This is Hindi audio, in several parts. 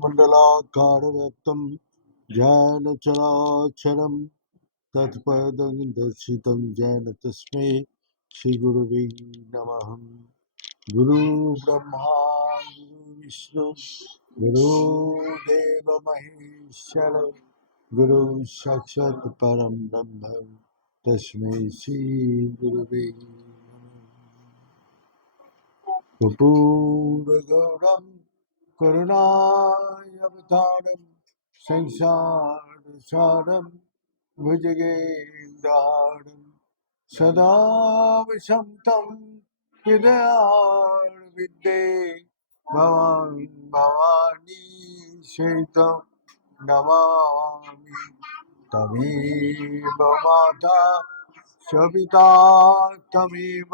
मंडलाकारव्याप्तं येन चराचरं तत्पदं दर्शितं येन तस्मै श्रीगुरुवे नमः। गुरु ब्रह्मा गुरु विष्णु गुरुदेव महेश्वर गुरु साक्षात् परं ब्रह्म तस्मै श्री गुरुवे कर्पूरगौरं करुणावतारं संसारसारं भुजगेन्द्रहारं सदा वसन्तं हृदयारविन्दे भवानी सेतं नमामि तमेव माता सविता तमेव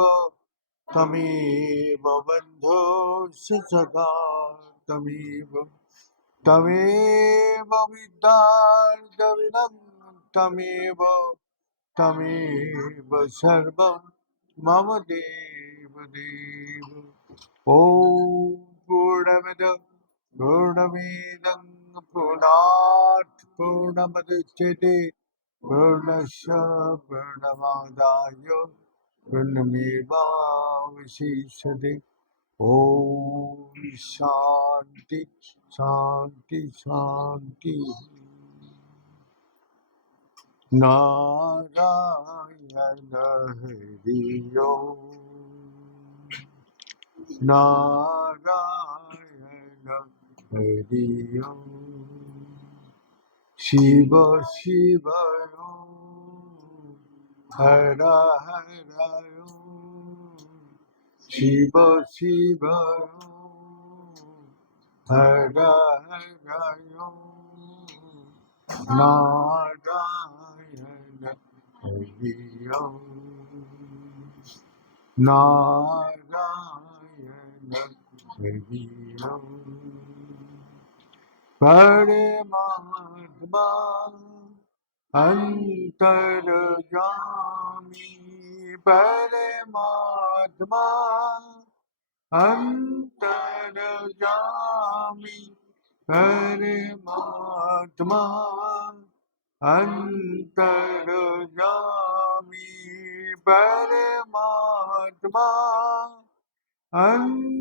बन्धो सखा तमेव विद्यार्थिनं तमेव सर्वं मम देव ॐ पूर्णमद पूर्णमिदं पूर्णात् पूर्णमुदच्यते पूर्णस्य पूर्णमादाय पूर्णमेवावशिष्यते ॐ शान्ति शान्ति शान्ति। नारायण हरि ओम् नारायण हरि ओम् शिव शिव ओम् हर हर ओम् शिव शिव ओम् हर हर ओम् नारायण हरि ओम् नारायण हरि ओम् परमात्मा अंतर्यामी परमात्मा अंतर्यामी परमात्मा अंतर्यामी परमात्मा अंतर्यामी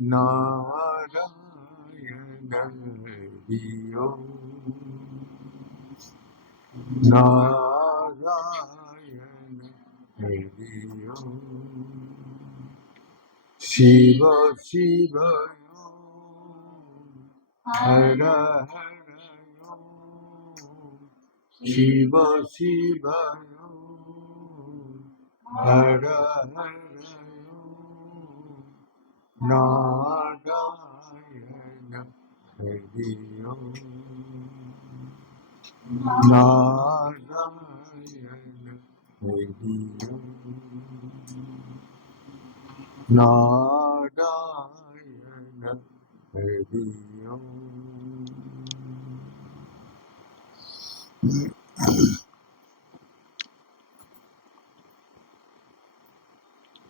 नारायण हरि ओम् नारायण हरि ओम् शिव शिव ओम् हर हर ओम् शिव शिव ओम् हर हर ओम् नारायण हरि ओम् नारायण हरि ओम् नारायण हरि ओम्।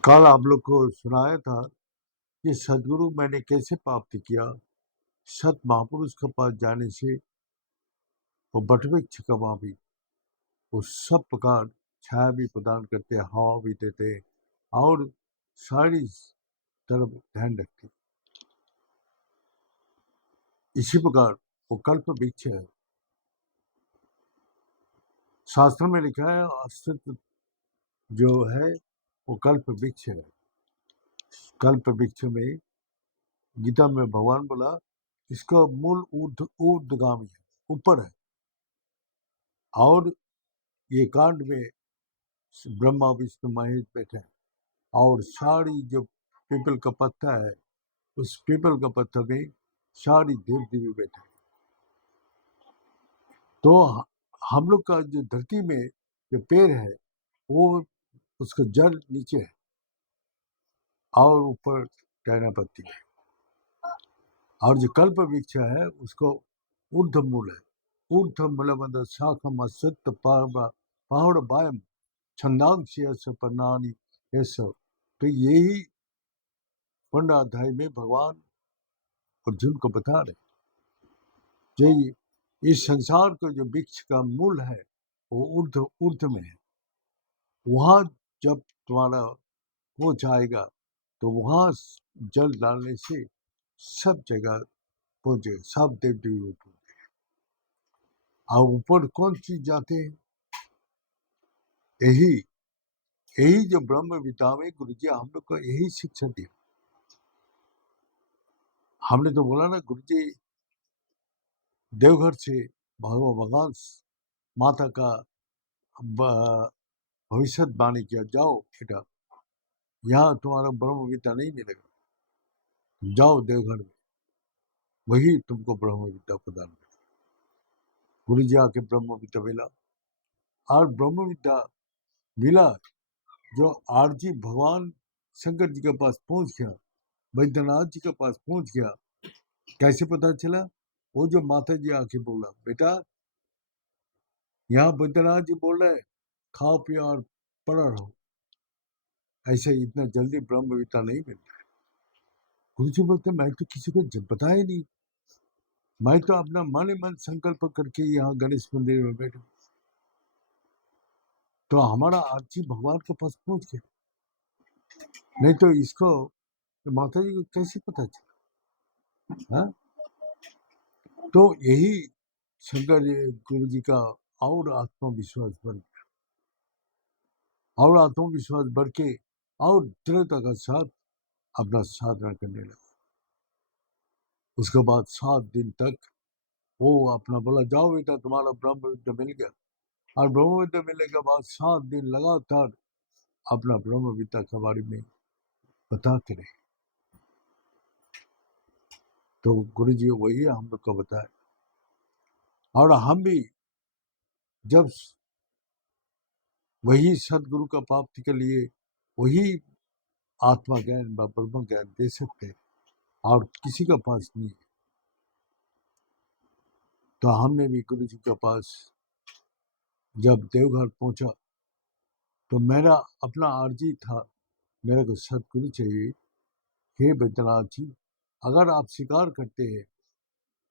कल आप लोग को सुनाया था कि सदगुरु मैंने कैसे प्राप्त किया। सत महापुरुष के पास जाने से वो बटवृक्ष कमा भी वो सब प्रकार छाया भी प्रदान करते, हवा भी देते और सारी तरफ ध्यान रखते। इसी प्रकार वो कल्प वृक्ष है। शास्त्र में लिखा है अस्तित्व जो है वो कल्प वृक्ष है। कल्प वृक्ष में गीता में भगवान बोला इसका मूल ऊर्ध्वगामी है, ऊपर है। और ये कांड में ब्रह्मा विष्णु महेश बैठे हैं और सारी जो पीपल का पत्ता है उस पीपल का पत्ता में सारी देव देवी बैठे हैं। तो हम लोग का जो धरती में जो पेड़ है वो उसका जड़ नीचे है और ऊपर टहना पत्ती है। और जो कल्प वृक्ष है उसको ऊर्ध्व मूल है। ऊर्ध्व मूलमद शाखम असत्य पहाड़ बायम छंदांश प्रणाली ये सब। तो यही 15 अध्याय में भगवान अर्जुन को बता रहे कि इस संसार का जो वृक्ष का मूल है वो ऊर्ध में है। वहां जब तुम्हारा हो जाएगा तो वहां जल डालने से सब जगह पहुंचेगा, सब देव देवी पहुंचे। और ऊपर कौन चीज जाते हैं? यही यही जो ब्रह्म विद्या में गुरु जी हम लोग को यही शिक्षा दिया। हमने तो बोला ना, गुरु जी देवघर से भगवान माता का भविष्यवाणी किया, जाओ बेटा यहाँ तुम्हारा ब्रह्म विद्या नहीं मिलेगा, जाओ देवघर में, वही तुमको ब्रह्म विद्या प्रदान करेगा। गुरु जी आके ब्रह्म विद्या मिला, और ब्रह्म विद्या मिला जो आरजी भगवान शंकर जी के पास पहुंच गया, वैद्यनाथ जी के पास पहुंच गया। कैसे पता चला? वो जो माता जी आके बोला, बेटा यहाँ वैद्यनाथ जी बोल रहे खाओ पियो और पड़ा रहो, ऐसे इतना जल्दी ब्रह्म विद्या नहीं मिलता। गुरु जी बोलते मैं तो किसी को बताया ही नहीं, मैं तो अपना मन ही मन संकल्प करके यहाँ गणेश मंदिर में बैठा, तो हमारा आरजी भगवान के पास पहुंच गया। नहीं तो इसको माता जी को कैसे पता चला? हाँ, तो यही शंकर गुरु जी का और आत्मविश्वास बढ़ गया, और आत्मविश्वास बढ़ के और दृढ़ता का साथ अपना साधना करने लगा। उसके बाद 7 दिन तक वो अपना बोला, जाओ बेटा तुम्हारा ब्रह्म विद्या मिल गया। और ब्रह्म विद्या मिलने के बाद 7 दिन लगातार अपना ब्रह्म विद्या के बारे में बताते रहे। तो गुरु जी वही हम लोग को बताया, और हम भी जब वही सदगुरु का प्राप्ति के लिए वही आत्मा ज्ञान व ब्रह्म ज्ञान दे सकते और किसी का पास नहीं है। तो हमने भी गुरु जी के पास जब देवघर पहुंचा तो मेरा अपना आरजी था, मेरे को सदगुरु चाहिए। हे बैद्यनाथ जी, अगर आप स्वीकार करते हैं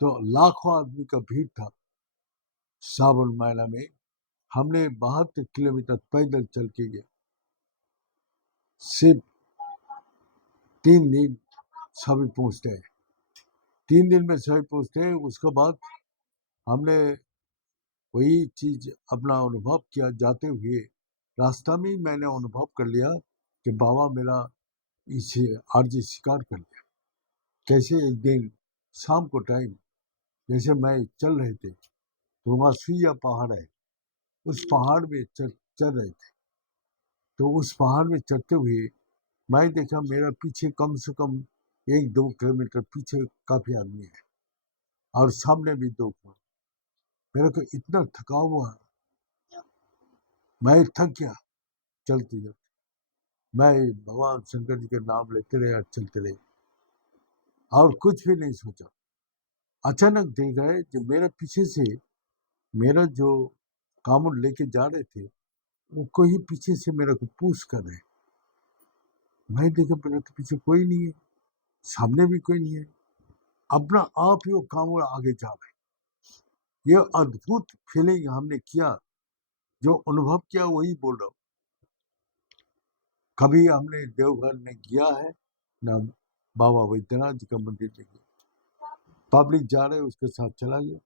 तो लाखों आदमी का भीड़ था सावन महीना में। हमने 72 किलोमीटर पैदल चल के गया, सिर्फ 3 दिन सभी पहुंचते हैं, 3 दिन में सभी पहुंचते हैं। उसके बाद हमने वही चीज अपना अनुभव किया जाते हुए, रास्ता में ही मैंने अनुभव कर लिया कि बाबा मेरा इसे आरजी स्वीकार कर लिया। कैसे? एक दिन शाम को टाइम जैसे मैं चल रहे थे तो वहाँ सुइया पहाड़ है, उस पहाड़ में चल रहे थे। तो उस पहाड़ में चढ़ते हुए मैं देखा मेरा पीछे कम से कम 1-2 किलोमीटर पीछे काफी आदमी है, और सामने भी 2। मेरे को इतना थका हुआ, मैं थक गया चलते चलते। मैं भगवान शंकर जी के नाम लेते रहे और चलते रहे, और कुछ भी नहीं सोचा। अचानक देख रहे जब मेरे पीछे से मेरा जो कामुड़ लेके जा रहे थे वो कोई पीछे से मेरे को पुश कर रहे। मैं देखा मेरे तो पीछे कोई नहीं है, सामने भी कोई नहीं है, अपना आप ही वो कामुड़ आगे जा रहे। ये अद्भुत फीलिंग हमने किया, जो अनुभव किया वही बोल रहा हूँ। कभी हमने देवघर में गया है ना, बाबा वैद्यनाथ जी का मंदिर में गया, पब्लिक जा रहे उसके साथ चला गया।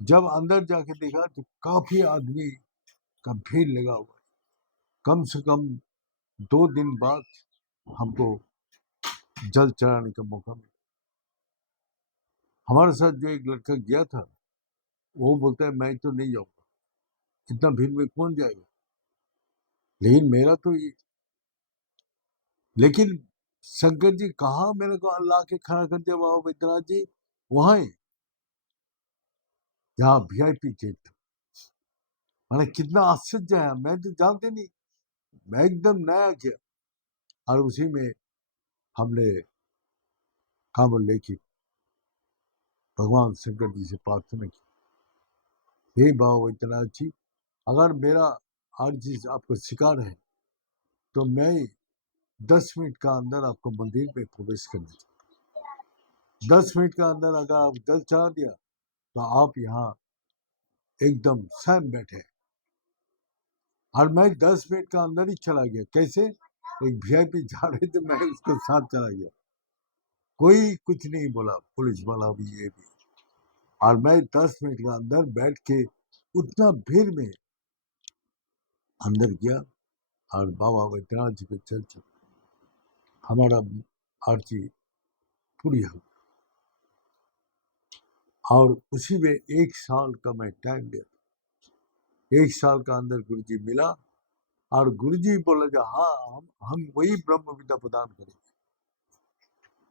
जब अंदर जाके देखा तो काफी आदमी का भीड़ लगा हुआ है। कम से कम 2 दिन बाद हमको जल चढ़ाने का मौका मिला। हमारे साथ जो एक लड़का गया था वो बोलता है मैं तो नहीं जाऊंगा, इतना भीड़ में कौन जाएगा। लेकिन मेरा तो लेकिन शंकर जी कहाँ मेरे को अल्लाह के खड़ा कर दिया बाबा बैद्यनाथ जी, वहां जहाँ वीआईपी गेट था। मैंने कितना आश्चर्य है, मैं तो जानते नहीं, मैं एकदम नया गया। और उसी में हमने कांवड़ लेके भगवान शंकर जी से प्रार्थना की, हे बाबा बैद्यनाथ जी, अगर मेरा आरजी आपको स्वीकार है तो मैं 10 मिनट का अंदर आपको मंदिर में प्रवेश करना चाहता 10 मिनट के अंदर अगर आप जल चढ़ा दिया तो आप यहाँ एकदम स्वयं बैठे। और मैं 10 मिनट का अंदर ही चला गया। कैसे? एक वीआईपी जा रहे थे, मैं उसके साथ चला गया। कोई कुछ नहीं बोला, पुलिस वाला भी, ये भी। और मैं 10 मिनट के अंदर बैठ के उतना भीड़ में अंदर गया और बाबा वैद्यनाथ जी के चल चल हमारा आरती पूरी हो। और उसी में 1 साल का मैं टाइम दिया। 1 साल का अंदर गुरु जी मिला और गुरु जी बोला कि हाँ, हम वही ब्रह्म विद्या प्रदान करेंगे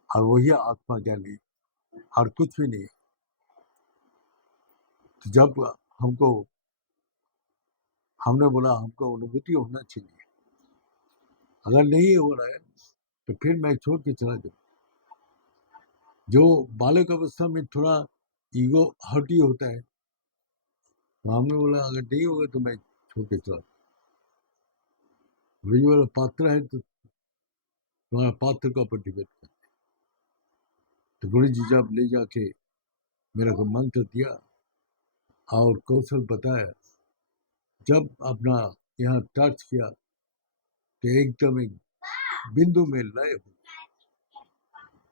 और वही आत्मा ज्ञानी और कुछ भी नहीं। तो जब हमने बोला हमको अनुभूति होना चाहिए, अगर नहीं हो रहा है तो फिर मैं छोड़ के चला जाऊँ। जो बालक अवस्था में थोड़ा ईगो हर्टी होता है, तो हमने बोला अगर नहीं होगा तो मैं छोड़ के चला। वही वाला पात्र है तो तुम्हारा पात्र का ऊपर डिपेंड करता है। तो गुरु जी जब ले जाके मेरा को मंत्र दिया और कौशल बताया, जब अपना यहाँ टच किया तो एकदम एक बिंदु में लय हो।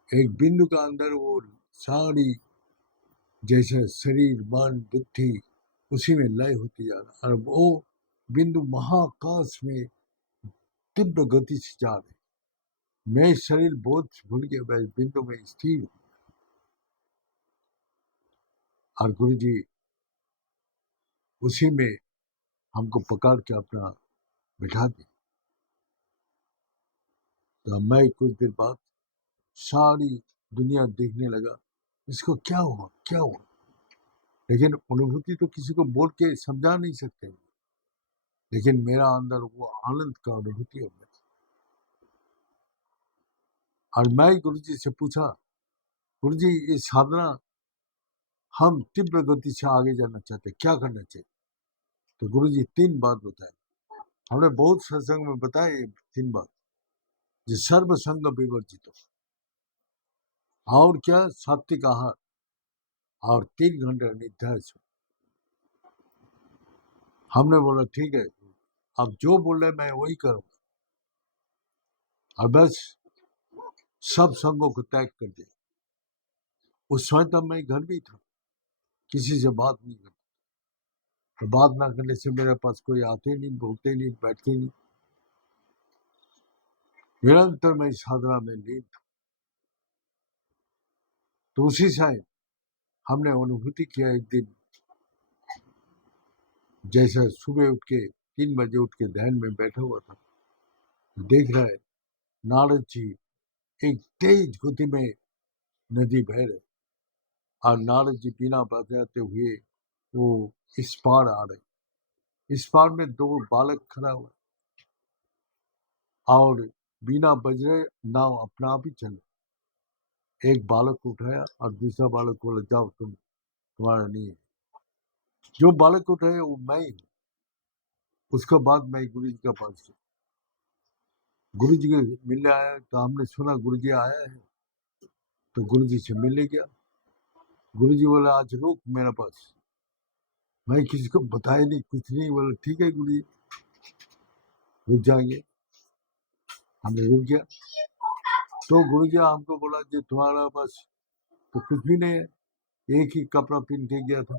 एक बिंदु का अंदर वो सारी जैसे शरीर मन बुद्धि उसी में लय होती जा रहा, और वो बिंदु महाकाश में तीव्र गति से जा रहे। मैं शरीर बहुत भूल गया, मैं बिंदु में स्थिर हूँ। और गुरु जी उसी में हमको पकड़ के अपना बिठा दिया। तो मैं कुछ देर बाद सारी दुनिया देखने लगा, इसको क्या हुआ क्या हुआ। लेकिन अनुभूति तो किसी को बोल के समझा नहीं सकते, लेकिन मेरा अंदर वो आनंद का अनुभूति हो गया। और मैं गुरु जी से पूछा, गुरु जी ये साधना हम तीव्र गति से आगे जाना चाहते, क्या करना चाहिए? तो गुरु जी 3 बात बताए। हमने बहुत सत्संग में बताया ये 3 बात। जो सर्व संग विवर्जित, और क्या, सात्विक आहार और 3 घंटे निद्रा सो। हमने बोला ठीक है, अब जो बोल रहे मैं वही करूंगा। और बस सब संगों को त्याग कर दिया। उस समय तब मैं घर भी था, किसी से बात नहीं करता। तो बात ना करने से मेरे पास कोई आते नहीं, बोलते नहीं, बैठते नहीं। निरंतर मैं साधना में लीन था। तो उसी समय हमने अनुभूति किया, एक दिन जैसे सुबह उठ के 3 बजे उठ के ध्यान में बैठा हुआ था, देख रहा है नारद जी एक तेज गति में नदी बह रहे, और नारद जी बिना बजाते हुए वो इस पार आ रहे। इस पार में 2 बालक खड़ा हुआ और बिना बजरे नाव अपना आप ही चले। एक बालक को उठाया और दूसरा बालक को बोला जाओ, तुम्हारा नहीं है। जो बालक को उठाया वो मैं ही हूँ। उसके बाद मैं गुरु जी के पास गया, गुरु जी के मिलने आया। तो हमने सुना गुरु जी आया है, तो गुरु जी से मिलने गया। गुरु जी बोला आज रुक मेरे पास। मैं किसी को बताया नहीं, कुछ नहीं। बोला ठीक है गुरु जी, रुक जाएंगे। हमने रुक गया। तो गुरु जी हमको बोला जी तुम्हारा बस तो कुछ भी नहीं है, एक ही कपड़ा पहन के गया था।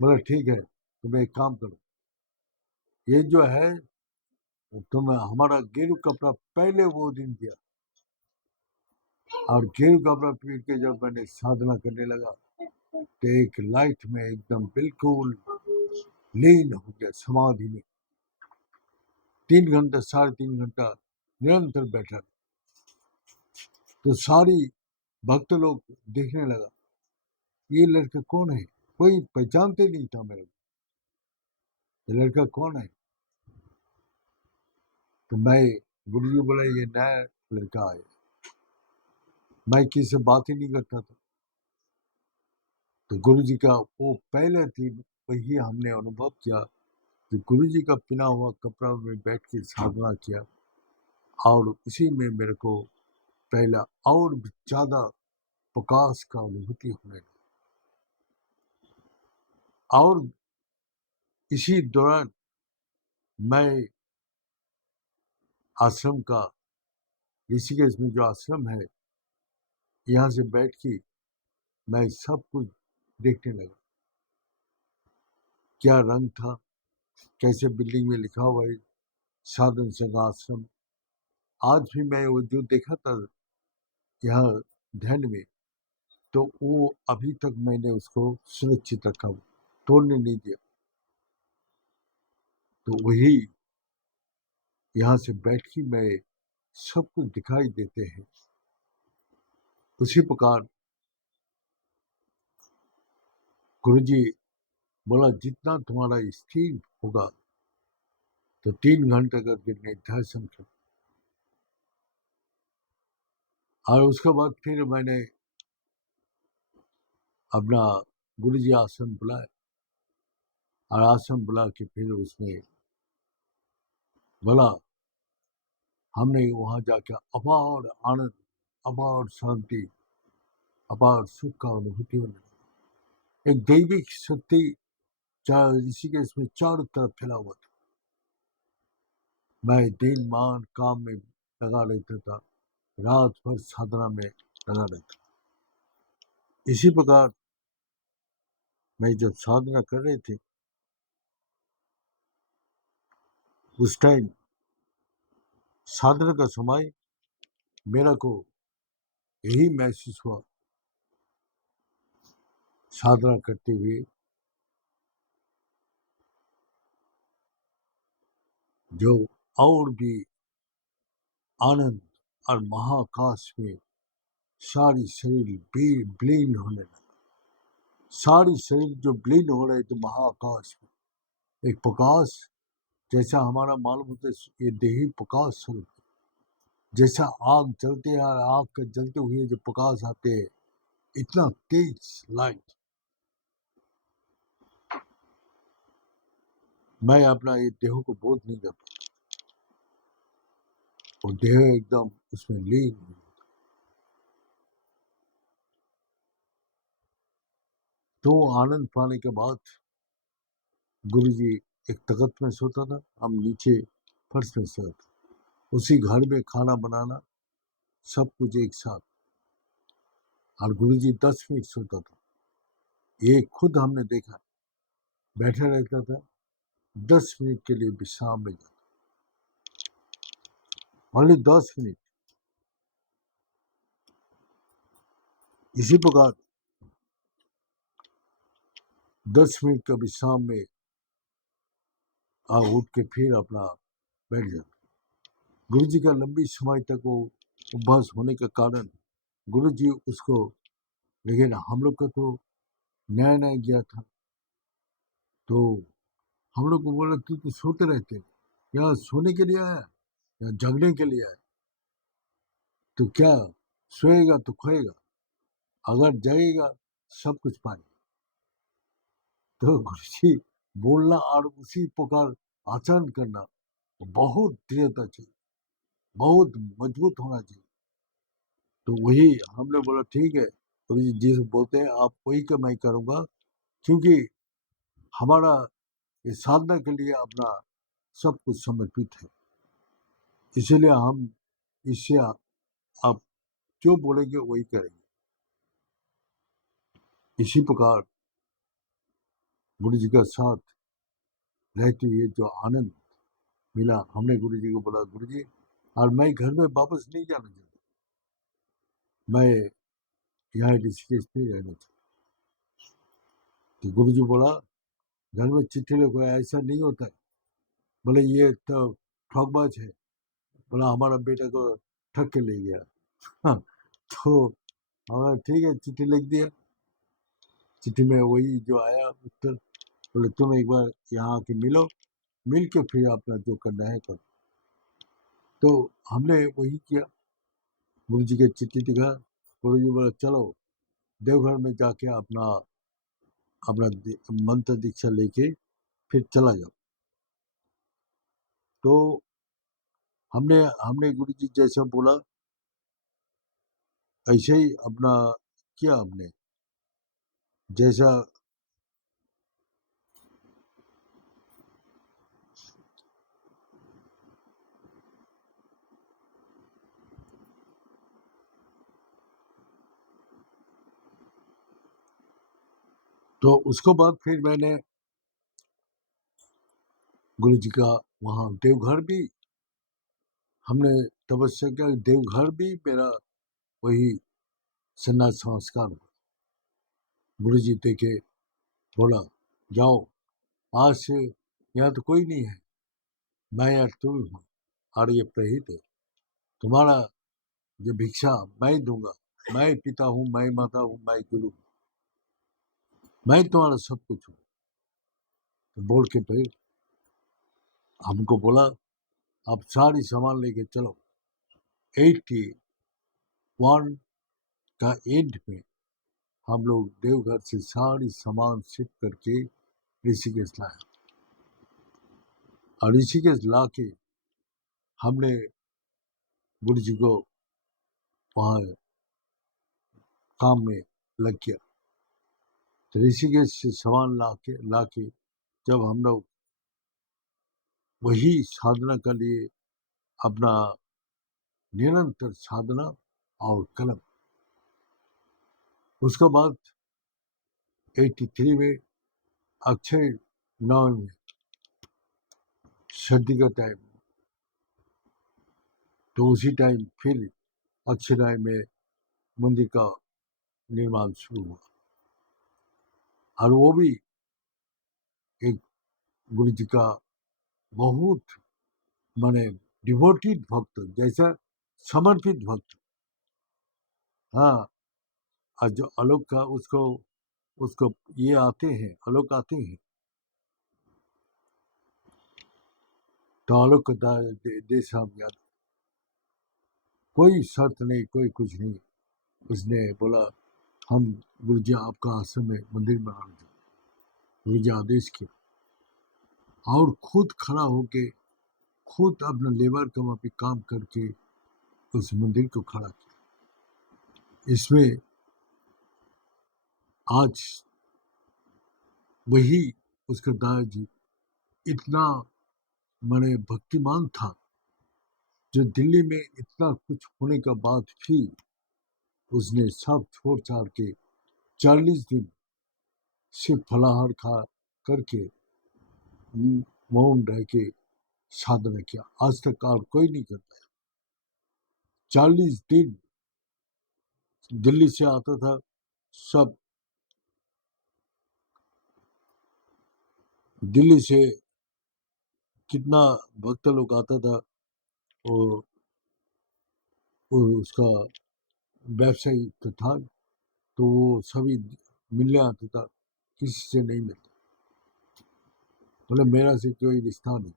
बोला ठीक है, तुम एक काम करो, ये जो है तुम हमारा गेरू कपड़ा पहले वो दिन दिया। और गेरू कपड़ा पहन के जब मैंने साधना करने लगा तो एक लाइट में एकदम बिल्कुल लीन हो गया, समाधि में। 3 घंटा 3.5 घंटा निरंतर बैठा। तो सारी भक्त लोग देखने लगा ये लड़का कौन है, कोई पहचानते नहीं था मेरे को, ये लड़का कौन है। तो मैं, गुरु जी बोला ये नया लड़का है। मैं किसी से बात ही नहीं करता था। तो गुरु जी का वो पहले दिन वही हमने अनुभव किया कि गुरु जी का पिना हुआ कपड़ा में बैठ के साधना किया, और उसी में मेरे को पहला और भी ज्यादा प्रकाश का अनुभूति होने लगा। और इसी दौरान मैं आश्रम का, ऋषिकेश में जो आश्रम है, यहाँ से बैठ के मैं सब कुछ देखने लगा। क्या रंग था, कैसे बिल्डिंग में लिखा हुआ है साधन संघ आश्रम। आज भी मैं वो जो देखा था यहाँ ध्यान में, तो वो अभी तक मैंने उसको सुरक्षित रखा, तोड़ने नहीं दिया। तो वही यहाँ से बैठ के मैं सब कुछ दिखाई देते हैं। उसी प्रकार गुरुजी बोला, जितना तुम्हारा स्थिर होगा तो 3 घंटे करके निर्ध्यासन कर। और उसके बाद फिर मैंने अपना गुरुजी आश्रम बुलाया, और आश्रम बुला के फिर उसमें बोला, हमने वहां जाकर अपार आनंद, अपार शांति, अपार सुख का अनुभूति होने लगा। एक दैविक शक्ति ऋषिकेश में चारों तरफ फैला हुआ था। मैं दिन मान काम में लगा रहता था, रात भर साधना में लगा रहता। इसी प्रकार मैं जब साधना कर रहे थे, उस टाइम साधना का समय मेरा को यही महसूस हुआ, साधना करते हुए जो और भी आनंद और महाकाश में सारी शरीर विलीन होने लगा। सारी शरीर जो विलीन हो रहे थे महाकाश में, एक प्रकाश जैसा हमारा मालूम होता है, ये देही प्रकाश स्वरूप, जैसा आग जलते हैं, आग के जलते हुए जो प्रकाश आते हैं, इतना तेज लाइट। मैं अपना ये देह को बोध नहीं कर पाता, और देह एकदम उसमें लीन हो। तो आनंद पाने के बाद गुरुजी एक तख्त में सोता था, हम नीचे फर्श में सोते। उसी घर में खाना बनाना, सब कुछ एक साथ। और गुरुजी 10 मिनट सोता था, ये खुद हमने देखा। बैठा रहता था, 10 मिनट के लिए विश्राम में जाता, ओनली 10 मिनट। इसी प्रकार 10 मिनट का विश्राम में उठ के फिर अपना बैठ जाता। गुरुजी का लंबी समय तक वो उपवास होने के कारण गुरुजी उसको, लेकिन हम लोग का तो नया नया गया था, तो हम लोग को बोला, तू तो सोते रहते, या सोने के लिए आया या जगने के लिए आया, तो क्या सोएगा तो खोएगा, अगर जगेगा सब कुछ पाएगा। तो गुरुजी बोलना और उसी प्रकार आचरण करना बहुत दृढ़ता चाहिए, बहुत मजबूत होना चाहिए। तो वही हमने बोला, ठीक है गुरुजी जिस बोलते हैं आप वही का मैं करूँगा, क्योंकि हमारा इस साधना के लिए अपना सब कुछ समर्पित है, इसीलिए हम इससे आप जो बोलेंगे वही करेंगे। इसी प्रकार गुरु जी का साथ रहते हुए जो आनंद मिला, हमने गुरु जी को बोला, गुरु जी, और मैं घर में वापस नहीं जाना चाहता, मैं यहाँ ऋषिकेश में रहना चाहता। तो गुरु जी बोला, घर में चिट्ठी लिखो, ऐसा नहीं होता है। बोले ये तो ठगबाज है, बोला हमारा बेटा को ठग के ले गया। हाँ, तो हमारा ठीक है, चिट्ठी लिख दिया। चिट्ठी में वही जो आया उत्तर, बोले तुम एक बार यहाँ आके मिलो, मिल के फिर अपना जो करना है करो। तो हमने वही किया, गुरु जी के चिट्ठी दिखा, गुरु जी बोला चलो देवघर में जाके अपना अपना मंत्र दीक्षा लेके फिर चला जाओ। तो हमने हमने गुरु जी जैसा बोला ऐसे ही अपना किया हमने, जैसा तो उसको बाद फिर मैंने गुरु जी का वहाँ देवघर भी हमने तपस्या किया, देवघर भी मेरा वही सन्यास संस्कार हुआ। गुरु जी देखे, बोला जाओ, आज से यहाँ तो कोई नहीं है, मैं और तुम हूँ, और ये प्रहित है, तुम्हारा जो भिक्षा मैं दूंगा, मैं पिता हूँ, मैं माता हूँ, मैं गुरु हूँ, मैं तुम्हारा सब कुछ हूँ। तो बोल के फिर हमको बोला आप सारी सामान लेके चलो। 81 का एंड में हम लोग देवघर से सारी सामान शिफ्ट करके ऋषिकेश लाए, और ऋषिकेश ला के हमने गुरु जी को वहाँ काम में लग गया। तो ऋषिकेश से सामान ला के जब हम लोग वही साधना के लिए अपना निरंतर साधना और कलम, उसके बाद 83 में अक्षय नवमी में सर्दी का टाइम, तो उसी टाइम फिर अक्षय में मंदिर का निर्माण शुरू हुआ, और वो भी एक गुरु जी का बहुत माने डिवोटेड भक्त, जैसा समर्पित भक्त। हाँ, और जो आलोक का उसको उसको ये आते हैं, आलोक आते हैं, तो आलोक का देश हम याद, कोई शर्त नहीं, कोई कुछ नहीं। उसने बोला हम गुरु जी आपका आश्रम में मंदिर बना दो, गुरु जी आदेश किया, और खुद खड़ा होके, खुद अपना लेबर का वहाँ पे काम करके उस मंदिर को खड़ा किया। इसमें आज वही उसका दादाजी इतना माने भक्तिमान था, जो दिल्ली में इतना कुछ होने के बाद भी उसने सब छोड़ छाड़ के 40 दिन सिर्फ फलाहार खा करके मौन रह के साधना किया। आज तक और कोई नहीं करता है। 40 दिन दिल्ली से आता था, सब दिल्ली से कितना भक्त लोग आता था, और उसका व्यवसाय तो था, तो वो सभी मिलने आता था, किसी से नहीं मिलता, मतलब मेरा से कोई रिश्ता नहीं,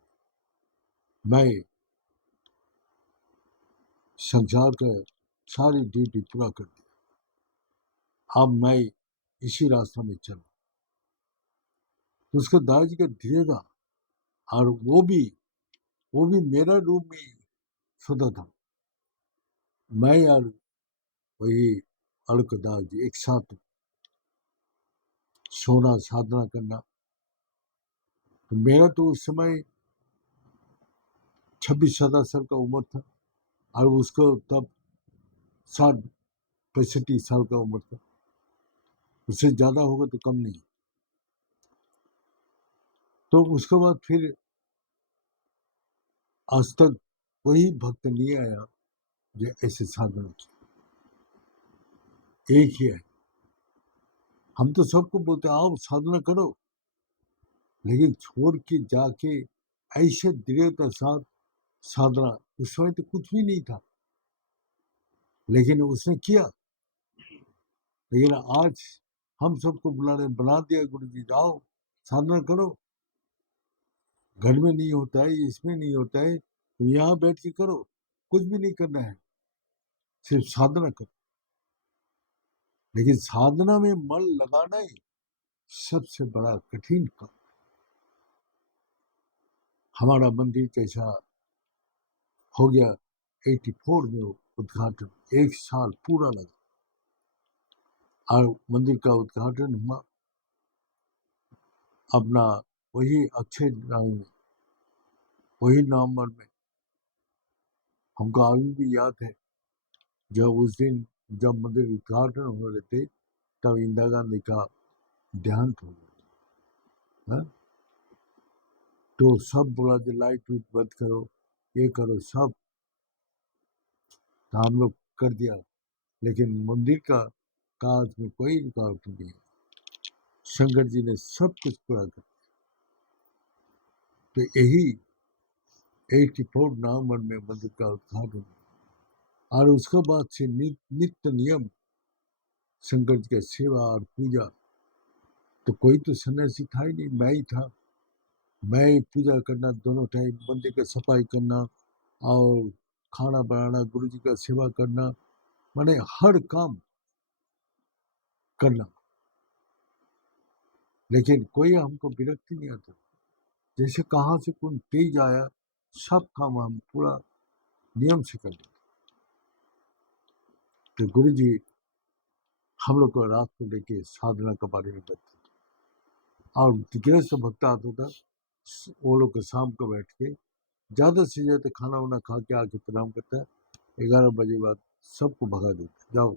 मैं संसार का सारी ड्यूटी पूरा कर दिया, अब मैं इसी रास्ते में चलूं। तो उसका दादाजी का धीरे था, और वो भी मेरा रूप में सोता था, मैं और वही अलक दादाजी एक साथ सोना, साधना करना। तो मेरा तो उस समय 26-27 साल का उम्र था, और उसको तब 60-65 साल का उम्र था, उससे ज्यादा होगा तो कम नहीं। तो उसके बाद फिर आज तक वही भक्त नहीं आया जो ऐसे साधना की। एक ही है, हम तो सबको बोलते आओ साधना करो, लेकिन छोड़ के जाके ऐसे दृढ़ता साथ साधना, उस समय तो कुछ भी नहीं था, लेकिन उसने किया। लेकिन आज हम सबको बना दिया गुरु जी, जाओ साधना करो, घर में नहीं होता है, इसमें नहीं होता है, तो यहाँ बैठ के करो, कुछ भी नहीं करना है, सिर्फ साधना करो। लेकिन साधना में मन लगाना ही सबसे बड़ा कठिन काम। हमारा मंदिर कैसा हो गया, 84 में उद्घाटन, 1 साल पूरा लगा, और मंदिर का उद्घाटन हुआ अपना वही अक्षय नाम में, वही नवंबर में। हमको अभी भी याद है जब उस दिन जब मंदिर उद्घाटन हो रहे थे तब इंदिरा गांधी का देहांत हो गया। तो सब बोला जो लाइट उट बंद करो, ये करो, सब तो हम लोग कर दिया, लेकिन मंदिर का काज में कोई रुकावट नहीं है। शंकर जी ने सब कुछ पूरा कर। तो यही 84 नवंबर में मंदिर का उद्घाटन, और उसके बाद से नित्य नियम शंकर जी का सेवा और पूजा। तो कोई तो सन्यासी था ही नहीं, मैं ही था। मैं ही पूजा करना, दोनों टाइम मंदिर का सफाई करना और खाना बनाना, गुरु जी का सेवा करना, मैंने हर काम करना। लेकिन कोई हमको विरक्ति नहीं आता। जैसे कहाँ से कौन तेज आया, सब काम हम पूरा नियम से कर लेते। तो गुरु जी हम लोग को रात को लेके साधना के बारे में बताते, और गृहस्थ भक्त आता था, वो लोग को शाम को बैठ के ज़्यादा से ज़्यादा खाना वाना खा के आके प्रणाम करता है। 11 बजे बाद सबको भगा देता, जाओ।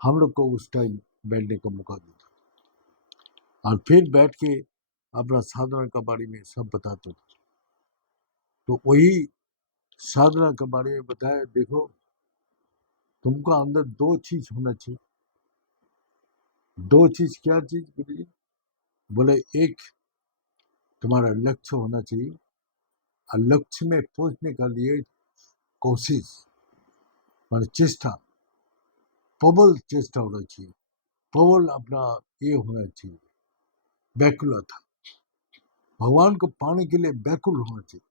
हम लोग को उस टाइम बैठने का मौका देता, और फिर बैठ के अपना साधना के बारे में सब बताते थे। तो वही साधना के बारे में बताया, देखो तुमको अंदर दो चीज होना चाहिए। दो चीज, क्या चीज गुरु जी? बोले एक तुम्हारा लक्ष्य होना चाहिए, और लक्ष्य में पहुंचने के लिए कोशिश, मान चेष्टा, प्रबल चेष्टा होना चाहिए, प्रबल अपना ये होना चाहिए, व्याकुलता। भगवान को पाने के लिए व्याकुल होना चाहिए।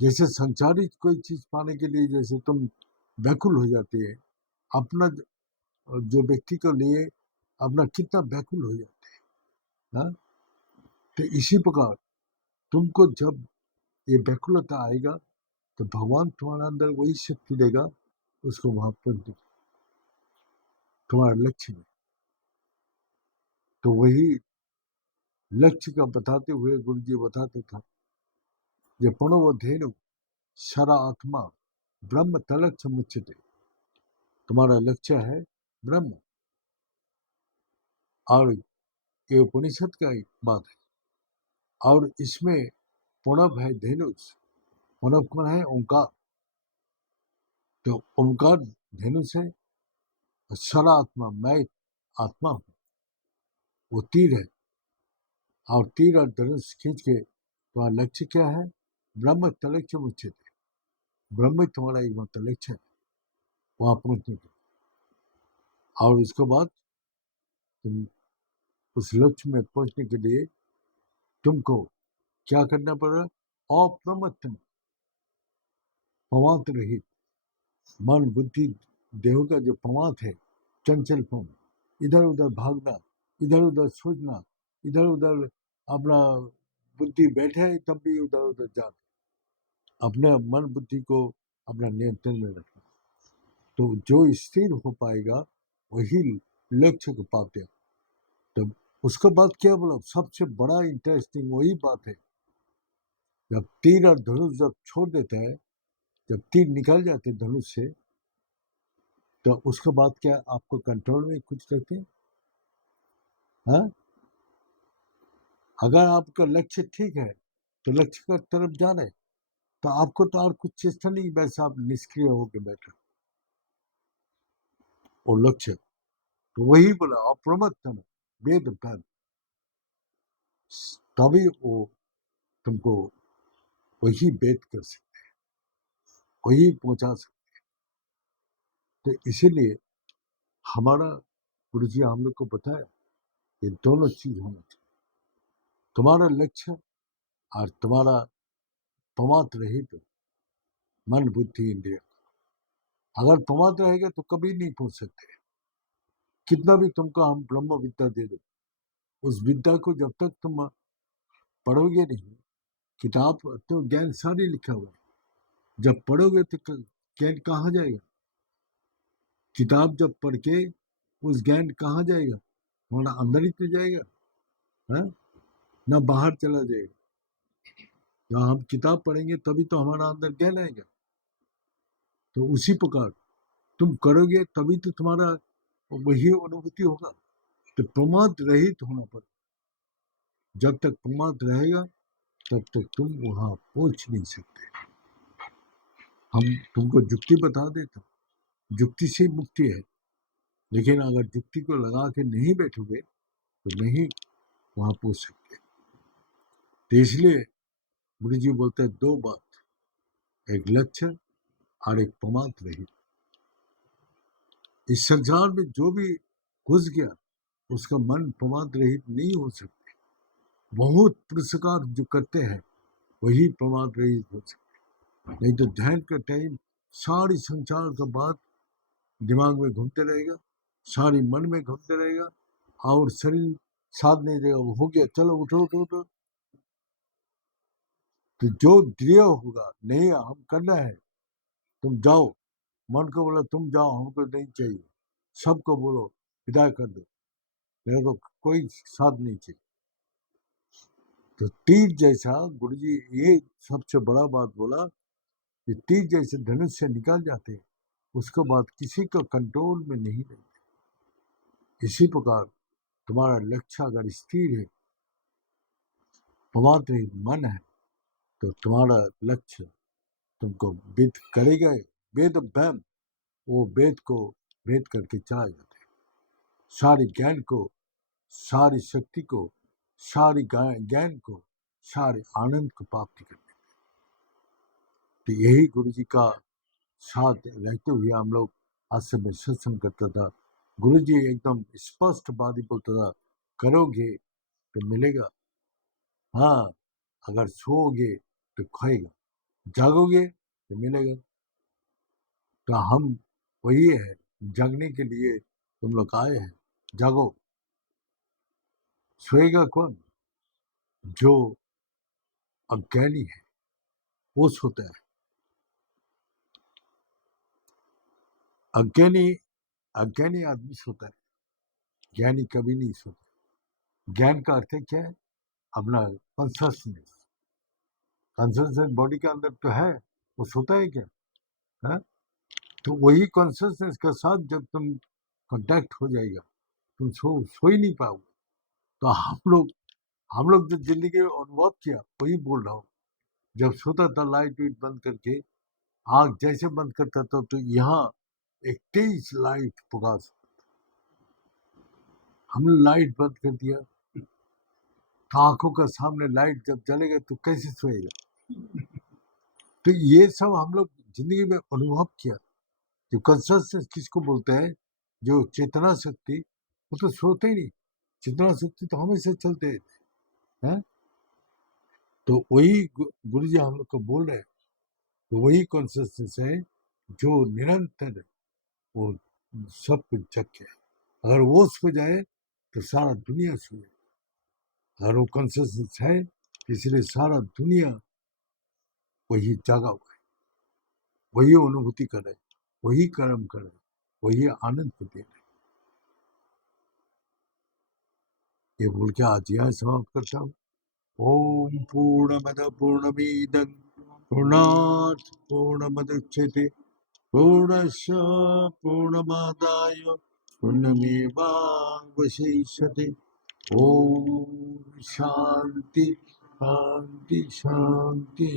जैसे संसारिक कोई चीज पाने के लिए जैसे तुम व्याकुल हो जाते हैं, अपना जो व्यक्ति को लिए अपना कितना व्याकुल हो जाते हैं। हाँ? तो इसी प्रकार तुमको जब ये व्याकुलता आएगा तो भगवान तुम्हारे अंदर वही शक्ति देगा, उसको वहां पर तुम्हारा लक्ष्य में। तो वही लक्ष्य का बताते हुए गुरु जी बताते था, ये प्रणव धेनु शरा आत्मा ब्रह्म तलक समुचित। तुम्हारा लक्ष्य है ब्रह्म, और ये उपनिषद का एक बात है। और इसमें प्रणव है धेनुष, प्रणव कौन है? ओंकार। तो ओंकार धेनुष है, शरा आत्मा मैं आत्मा हूँ, वो तीर है। और तीर और धनुष खींच के तुम्हारा लक्ष्य क्या है? ब्रह्म तलक्ष्य उचित। ब्रह्म तुम्हारा एक लक्ष्य है, वहां पहुंचने के। और उसके बाद तुम उस लक्ष्य में पहुंचने के लिए तुमको क्या करना पड़ेगा? अप्रमत्त, प्रमाद रहित, मन बुद्धि देह का जो प्रमाद है, चंचलपन, इधर उधर भागना, इधर उधर सोचना, इधर उधर अपना बुद्धि बैठे तब भी उधर उधर जाना, अपने मन बुद्धि को अपना नियंत्रण में रखना। तो जो स्थिर हो पाएगा वही लक्ष्य को पाते हैं। तो उसके बाद क्या बोला, सबसे बड़ा इंटरेस्टिंग वही बात है, जब तीर और धनुष जब छोड़ देते हैं, जब तीर निकल जाते धनुष से, तो उसके बाद क्या आपको कंट्रोल में कुछ रहते हैं? हाँ? अगर आपका लक्ष्य ठीक है तो लक्ष्य की तरफ जा रहे, तो आपको तो और कुछ चेष्टा नहीं, वैसे आप निष्क्रिय होकर बैठे वो लक्ष्य। तो वही बोला अप्रमत्त वेद भ्रम, तभी वो तुमको वही वेद कर सकते, वही पहुंचा सकते। तो इसीलिए हमारा गुरु जी हम लोग को बताया, ये दोनों चीज होना चाहिए, तुम्हारा लक्ष्य और तुम्हारा प्रमाद रहित मन बुद्धि इंद्रिय। अगर प्रमाद रहेगा तो कभी नहीं पहुंच सकते। कितना भी तुमको हम ब्रह्म विद्या दे दो, उस विद्या को जब तक तुम पढ़ोगे नहीं, किताब तो ज्ञान सारी लिखा हुआ है, जब पढ़ोगे तो ज्ञान कहाँ जाएगा? किताब जब पढ़ के उस ज्ञान कहाँ जाएगा? हमारा अंदर ही तो जाएगा, है ना, बाहर चला जाएगा। जब हम किताब पढ़ेंगे तभी तो हमारा अंदर ज्ञान आएगा। तो उसी प्रकार तुम करोगे तभी तो तुम्हारा वही अनुभूति होगा। तो प्रमाद रहित होना पर, जब तक प्रमाद रहेगा तब तक तुम वहां पहुंच नहीं सकते। हम तुमको जुक्ति बता देता, जुक्ति से मुक्ति है, लेकिन अगर जुक्ति को लगा के नहीं बैठोगे तो नहीं वहां पहुंच सकते। तो इसलिए गुरु जी बोलते हैं दो बात, एक लक्ष्य और एक प्रमाद रहित। इस संसार में जो भी घुस गया उसका मन प्रमाद रहित नहीं हो सकते। बहुत पुरस्कार जो करते हैं वही प्रमाद रहित हो सकते। नहीं तो ध्यान का टाइम सारी संसार का बात दिमाग में घूमते रहेगा, सारी मन में घूमते रहेगा, और शरीर साथ नहीं देगा। वो हो गया, चलो उठो उठो उठो। तो जो दृढ़ होगा, नहीं हम करना है, तुम जाओ, मन को बोला तुम जाओ, हमको नहीं चाहिए, सबको बोलो विदा कर दो, मेरे को कोई साथ नहीं चाहिए। तो तीर जैसा गुरुजी ये सबसे बड़ा बात बोला कि तीर जैसे धनुष से निकाल जाते हैं, उसके बाद किसी को कंट्रोल में नहीं रहते। इसी प्रकार तुम्हारा लक्ष्य अगर स्थिर है, प्रमाद रहित मन है, तो तुम्हारा लक्ष्य तुमको वेद करेगा। वेद ब्रह्म, वो वेद को भेद करके चला जाता है, सारे ज्ञान को, सारी शक्ति को, सारी ज्ञान को, सारे आनंद को प्राप्ति करते। तो यही गुरु जी का साथ रहते हुए हम लोग आश्रम में सत्संग करता था। गुरु जी एकदम स्पष्ट बात ही बोलता था, करोगे तो मिलेगा, हाँ अगर सोओगे तो खोएगा, जागोगे तो मिलेगा। तो हम वही है, जागने के लिए तुम लोग आए हैं, जागो। सोएगा कौन? जो अज्ञानी है वो सोता है। अज्ञानी आदमी सोता है, ज्ञानी कभी नहीं सोता। ज्ञान का अर्थ है क्या है? अपना कॉन्शसनेस। कॉन्शसनेस बॉडी के अंदर तो है, वो सोता है क्या? है? तो वही कॉन्शसनेस के साथ जब तुम कांटेक्ट हो जाएगा, तुम सो ही नहीं पाओगे। तो हम लोग जो जिंदगी में अनुभव किया वही बोल रहा हूँ। जब सोता था लाइट वाइट बंद करके, आँख जैसे बंद करता था तो यहाँ एक तेज लाइट प्रकाश, हमने लाइट बंद कर दिया तो आंखों का सामने लाइट जब जलेगा तो कैसे सोएगा? तो ये सब हम लोग जिंदगी में अनुभव किया। जो कॉन्शसनेस किसको बोलते हैं? जो चेतना शक्ति, वो तो सोते ही नहीं, चेतना शक्ति तो हमेशा चलते हैं। तो वही गुरु जी हम लोग को बोल रहे हैं, तो वही कॉन्शसनेस है जो निरंतर वो सब कुछ जग के है। अगर वो सो जाए तो सारा दुनिया सो जाए। अगर वो कॉन्शसनेस है, इसलिए सारा दुनिया वही जागा हुआ है, वही अनुभूति कर रहे, वही कर्म कर रहे, वही आनंद को दे रहे। ये बोल के आज यह समाप्त करता हूँ। ओम पूर्णमद पूर्णमिदं पूर्णात् पूर्णमुदच्यते पूर्णस्य पूर्णमादाय पूर्णमेवावशिष्यते। ओम शांति शांति शांति।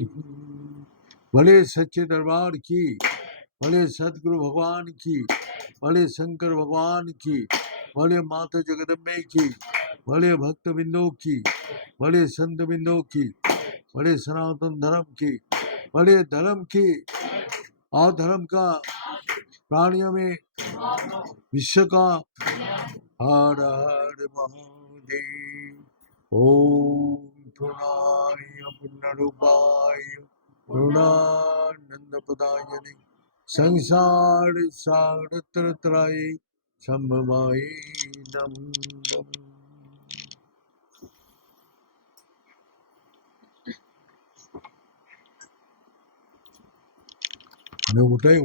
भले सच्चे दरबार की, भले सदगुरु भगवान की, भले शंकर भगवान की, भले माता जगदम्बे की, भले भक्त बिंदु की, भले संत बिंदु की, भले सनातन धर्म की, भले धर्म की और धर्म का प्राणियों में विश्व का। हर हर महादेव। ओम पूर्णाय पूर्णरूपाय पूर्णानंद प्रदायने संसार सागर त्राय संभवाय नमः। उठाई